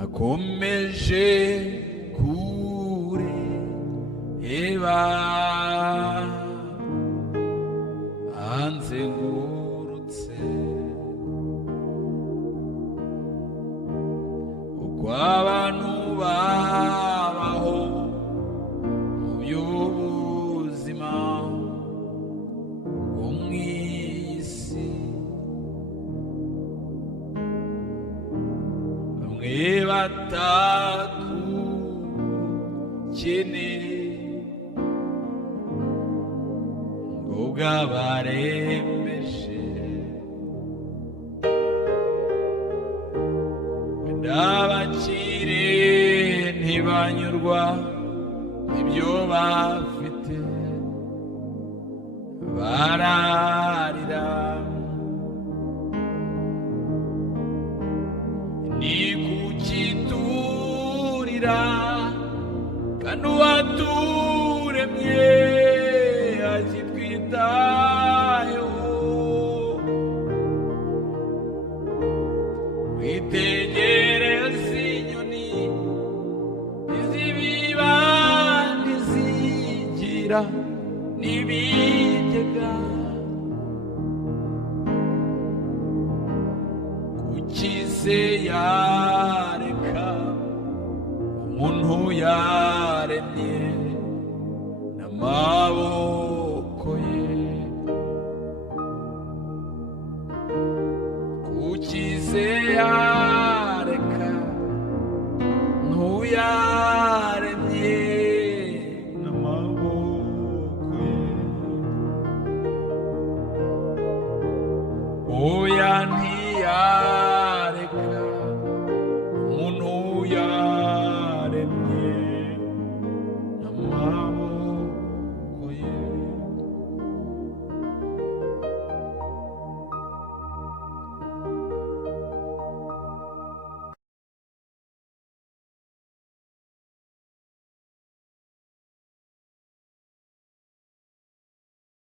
nakomeje kureba anzengurutse uko abantu babaho mu by'ubuzima bwo mw'isi, bamwe batakukeneye ngo bwabarembeje, wenda abakire ntibanyurwa ibyo bafite, bararira ni kukiturira kandi uwaturemye akitwitayeho, witegereze inyoni izibiba ntizigira n'ibigega, kuki se yareka umuntu yaremye n'amaboko ye, kuki se yareka